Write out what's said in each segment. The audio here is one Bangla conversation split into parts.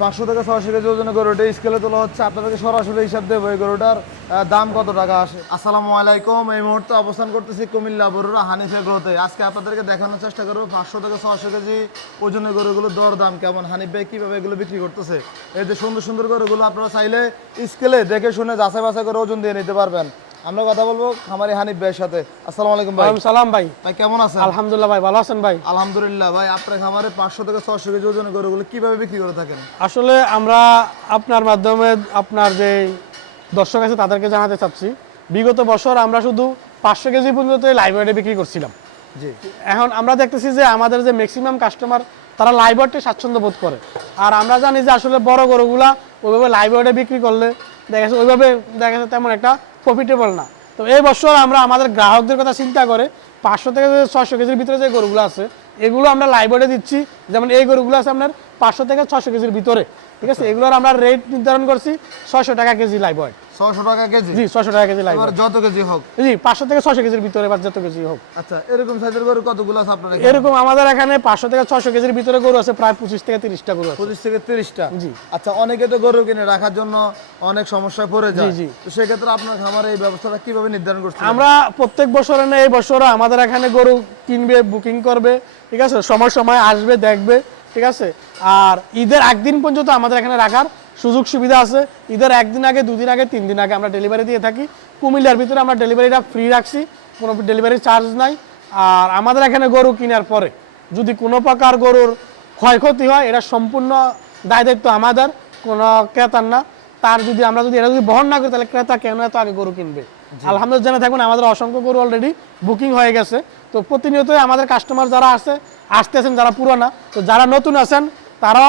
500 থেকে 600 কেজি ওজনের গরুটা স্কেলে তোলা হচ্ছে, আপনাদেরকে সরাসরি হিসাব দেবো এই গরুটার দাম কত টাকা আসে। আসসালামু আলাইকুম। এই মুহূর্তে অবস্থান করতেছি কুমিল্লা বরুড়া হানিফ এগ্রোতে। আজকে আপনাদেরকে দেখানোর চেষ্টা করবো 500 থেকে 600 কেজি ওজনের গরুগুলোর দর দাম কেমন, হানিফ ভাই কীভাবে এগুলো বিক্রি করতেছে। এই যে সুন্দর সুন্দর গরুগুলো আপনারা চাইলে স্কেলে দেখে শুনে যাচাই বাছাই করে ওজন দিয়ে নিতে পারবেন। আমরা কথা বলবো খামারি হানিফ ভাইয়ের সাথে। আসসালামু আলাইকুম ভাই। সালাম ভাই। ভাই কেমন আছেন? আলহামদুলিল্লাহ ভাই, ভালো আছেন ভাই? আলহামদুলিল্লাহ ভাই। আপনার খামারে 500 থেকে 600 কেজি ওজনের গরুগুলো কিভাবে বিক্রি করে থাকেন? আসলে আমরা আপনার মাধ্যমে আপনার যে দর্শক আছে তাদেরকে জানাতে চাচ্ছি, বিগত বছর আমরা শুধু 500 কেজি পর্যন্ত লাইভ ওয়েটে বিক্রি করছিলাম। জি। এখন আমরা দেখতেছি যে আমাদের যে ম্যাক্সিমাম কাস্টমার তারা লাইভ ওয়েটে স্বাচ্ছন্দ্য বোধ করে। আর আমরা জানি যে আসলে বড় গরুগুলা ওইভাবে লাইভ ওয়েটে বিক্রি করলে দেখা যাচ্ছে ওইভাবে দেখা যাচ্ছে তেমন একটা প্রফিটেবল না। তো এই বছর আমরা আমাদের গ্রাহকদের কথা চিন্তা করে 500 থেকে 600 কেজির ভিতরে যে গরুগুলো আছে এগুলো আমরা লাইভ ওয়েটে দিচ্ছি। যেমন এই গরুগুলো আছে আপনার 500 থেকে 600 কেজির ভিতরে, ঠিক আছে? এগুলোর আমরা রেট নির্ধারণ করছি 600 টাকা কেজি লাইভ ওয়েট। 600 টাকা কেজি? জি, 600 টাকা কেজি লাইভ ওয়েট, যত কেজি হোক। জি, 500 থেকে 600 কেজির ভিতরে বা যত কেজি হোক। আচ্ছা, এরকম সাইজের গরু কতগুলো আছে আপনার এখানে? এরকম আমাদের এখানে 500 থেকে 600 কেজির ভিতরে গরু আছে প্রায় 25 থেকে 30টা গরু আছে। 25 থেকে 30টা? জি। আচ্ছা, অনেকে তো গরু কিনে রাখার জন্য অনেক সমস্যায় পড়ে যায়। জি। তো সেক্ষেত্রে আপনার খামারে এই ব্যবস্থাটা কিভাবে নির্ধারণ করছেন? আমরা প্রত্যেক বছরে না, এই বছরও আমাদের এখানে গরু কিনবে, বুকিং করবে, ঠিক আছে? সময় সময় আসবে, দেখবে, ঠিক আছে? আর ঈদের একদিন পর্যন্ত আমাদের এখানে রাখার সুযোগ সুবিধা আছে। ঈদের একদিন আগে, 2 দিন আগে, 3 দিন আগে আমরা ডেলিভারি দিয়ে থাকি। কুমিল্লার ভিতরে আমরা ডেলিভারিটা ফ্রি রাখছি, কোনো ডেলিভারি চার্জ নাই। আর আমাদের এখানে গরু কেনার পরে যদি কোনো প্রকার গরুর ক্ষয়ক্ষতি হয় এটা সম্পূর্ণ দায় দায়িত্ব আমাদের, কোনো ক্রেতার না। তার যদি আমরা যদি এটা যদি বহন না করি তাহলে ক্রেতা কেন এত আগে গরু কিনবে? আলহামদুলিল্লাহ জেনে থাকুন আমাদের অসংখ্য গরু অলরেডি বুকিং হয়ে গেছে। তো প্রতিনিয়তই আমাদের কাস্টমার যারা আসতেছেন, যারা পুরোনা, তো যারা নতুন আছেন তারা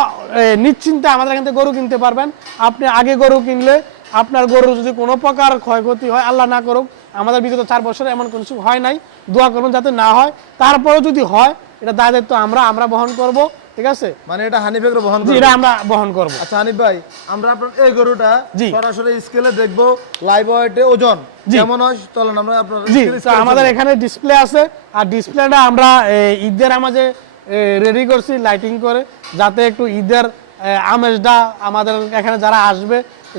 নিশ্চিন্তে আমাদের এখান থেকে গরু কিনতে পারবেন। আপনি আগে গরু কিনলে আপনার গরুর যদি কোনো প্রকার ক্ষয়ক্ষতি হয়, আল্লাহ না করুক, আমাদের বিগত 4 বছরে এমন কোনো কিছু হয় নাই, দোয়া করবেন যাতে না হয়। তারপরেও যদি হয় এটা দায় দায়িত্ব আমরা বহন করব, ঠিক আছে? মানে এটা হানিফ এগ্রো বহন জি, করবে? এটা আমরা বহন করব। আচ্ছা হানিফ ভাই, আমরা আপনার এই গরুটা জি সরাসরি স্কেলে দেখবো, লাইভ ওয়েটে ওজন কেমন হয় চলেন আমরা আপনার জি। তো আমাদের এখানে ডিসপ্লে আছে, আর ডিসপ্লেটা আমরা ঈদের আমাদের রেডি করছি লাইটিং করে, যাতে একটু ঈদের আমেজটা আমাদের এখানে যারা আসবে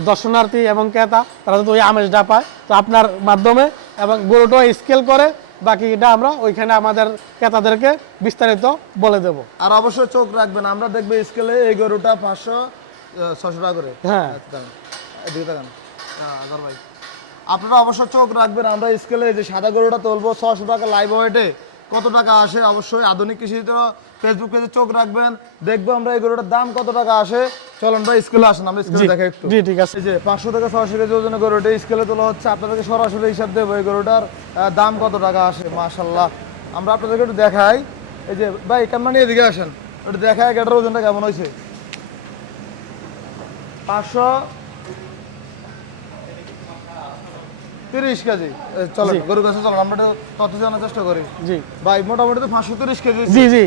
দর্শনার্থী এবং ক্রেতা তারা যাতে ওই আমেজটা পায়। তো আপনার মাধ্যমে এবং গরুটা স্কেল করে বাকিটা আমরা ওইখানে আমাদের ক্রেতাদেরকে বিস্তারিত বলে দেব। আর অবশ্যই চোখ রাখবেন, আমরা দেখবো স্কেলে এই গরুটা 500-600 টাকা করে। হ্যাঁ, এদিকে তাকান। ভাই আপনারা অবশ্যই চোখ রাখবেন, আমরা স্কেলে যে সাদা গরুটা তুলবো 600 টাকা লাইভ ওয়েটে কত টাকা আসে। অবশ্যই আধুনিক কৃষি ফেসবুক পেজে চোখ রাখবেন, দেখবো আমরা এই গরুটার দাম কত টাকা আসে। চলুন ভাই স্কেলে আসেন, আমরা স্কেলে দেখাই একটু। জি, ঠিক আছে। এই যে 500 থেকে 600 কেজি ওজনের গরুটা স্কেলে তোলা হচ্ছে, আপনাদেরকে সরাসরি হিসাব দেবো এই গরুটার দাম কত টাকা আসে। মাশাআল্লাহ, আমরা আপনাদেরকে একটু দেখাই। এই যে ভাই ক্যামেরা নিয়ে এদিকে আসেন, একটু দেখাই এটার ওজনটা কেমন হয়েছে। 530 কেজি। চলো গরুর কাছে চলো, আমরা একটু তথ্য জানার চেষ্টা করি। জি ভাই মোটামুটি তো 530 কেজি। জি।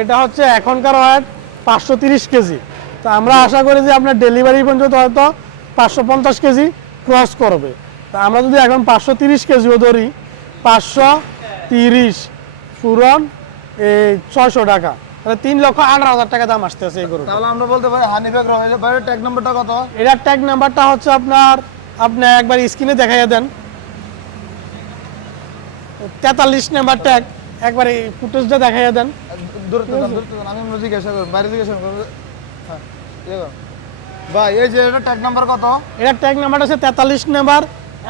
এটা হচ্ছে এখনকার ওয়েট 530 কেজি। তো আমরা আশা করি যে আপনার ডেলিভারি পর্যন্ত হয়তো 550 কেজি ক্রস করবে। তা আমরা যদি এখন 530 কেজিও ধরি, 530 পূরণ 600 টাকা, তাহলে 3,18,000 টাকা দাম আসতেছে এই গরু। তাহলে আমরা বলতে পারি হানিফ এগ্রো। ভাইয়ের ট্যাগ নাম্বারটা কত? এটার ট্যাগ নাম্বারটা হচ্ছে আপনি একবার স্ক্রিনে দেখাইয়া দেন, 43 নাম্বার ট্যাগ, একবার এই ফুটেজটা দেখাইয়া দেন। আমি জিজ্ঞাসা করব, বাইরে জিজ্ঞাসা করব। হ্যাঁ, ভাই এই যে এটা ট্যাগ নাম্বার কত? এটার ট্যাগ নাম্বার হচ্ছে 43 নাম্বার।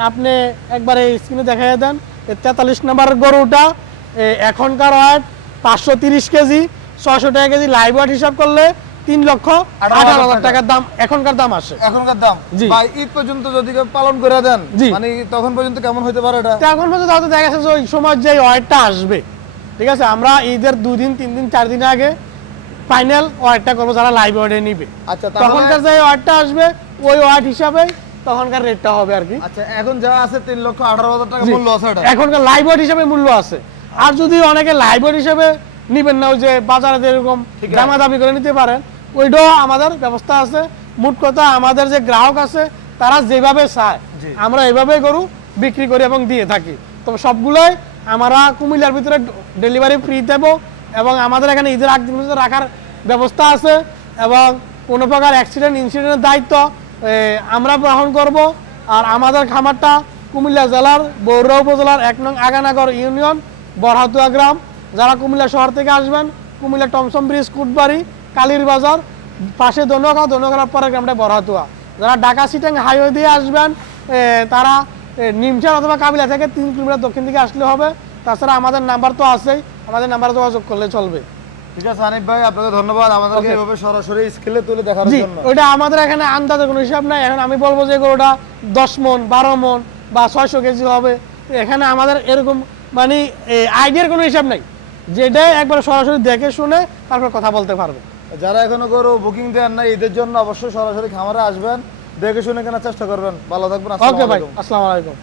আপনি একবার এই স্ক্রিনে দেখাইয়া দেন। এই 43 নাম্বার গরুটা এখনকার ওয়েট 530 কেজি, 600 টাকা কেজি লাইভ ওয়েট হিসাব করলে 3,18,000 টাকার দাম এখনকার দাম আসে। এখনকার দাম ভাই ঈদ পর্যন্ত যদি কেউ পালন করে দেন, মানে তখন পর্যন্ত কেমন হতে পারে এটা? তখন পর্যন্ত হয়তো দেখা যাচ্ছে যে ওই সময় যে ওয়েটটা আসবে, ঠিক আছে, আমরা ঈদের 2 দিন 3 দিন 4 দিন আগে ফাইনাল ওয়েটটা করবো যারা লাইভ ওয়েটে নিবে। আচ্ছা, তখনকার যে ওয়েটটা আসবে ওই ওয়েট হিসাবে তখনকার রেটটা হবে আর কি। আচ্ছা, এখন যা আছে 3,18,000 টাকা মূল্য আছে এটা? এখনকার লাইভ ওয়েট হিসাবে মূল্য আছে। আর যদি অনেকে লাইভ ওয়েট হিসাবে নিবেন না, ওই যে বাজারে যেরকম দামাদামি করে নিতে পারেন, ওইটাও আমাদের ব্যবস্থা আছে। মোট কথা আমাদের যে গ্রাহক আছে তারা যেভাবে চায় আমরা এভাবে গরু বিক্রি করি এবং দিয়ে থাকি। তবে সবগুলোই আমরা কুমিল্লার ভিতরে ডেলিভারি ফ্রি দেব, এবং আমাদের এখানে ঈদের আগ দিন রাখার ব্যবস্থা আছে, এবং কোনো প্রকার অ্যাক্সিডেন্ট ইনসিডেন্টের দায়িত্ব আমরা গ্রহণ করব। আর আমাদের খামারটা কুমিল্লা জেলার বগুড়া উপজেলার 1 নং আগানাগর ইউনিয়ন বরহাতুয়া গ্রাম। যারা কুমিল্লা শহর থেকে আসবেন, কুমিল্লা টমসম ব্রিজ, কুটবাড়ি, কালীর বাজার পাশে দোনগাঁও পরের গ্রামটা বরহাতুয়া। যারা ঢাকা সিটাং হাইওয়ে দিয়ে আসবেন তারা নিমচার অথবা কাবিলা থেকে 3 কিলোমিটার দক্ষিণ দিকে আসলে হবে। তাছাড়া আমাদের নাম্বার তো আছেই, আমাদের নাম্বারে যোগাযোগ করলে চলবে। ঠিক আছে হানিফ ভাই, আপনাকে ধন্যবাদ আমাদেরকে এইভাবে সরাসরি স্কেলে তুলে দেখার জি, জন্য। ওইটা আমাদের এখানে আন্দাজে কোনো হিসাব নাই। এখন আমি বলবো যে গরুটা 10 মন, 12 মন বা 600 কেজি হবে, এখানে আমাদের এরকম মানে আইডিয়ার কোনো হিসাব নাই। যেটাই একবার সরাসরি দেখে শুনে তারপর কথা বলতে পারবে। যারা এখনো গরু বুকিং দেন না, ঈদের জন্য অবশ্যই সরাসরি খামারে আসবেন, দেখে শুনে কেনার চেষ্টা করবেন। ভালো থাকবেন, ওকে আসসালামু ভাই, আলাইকুম। আসসালামু আলাইকুম।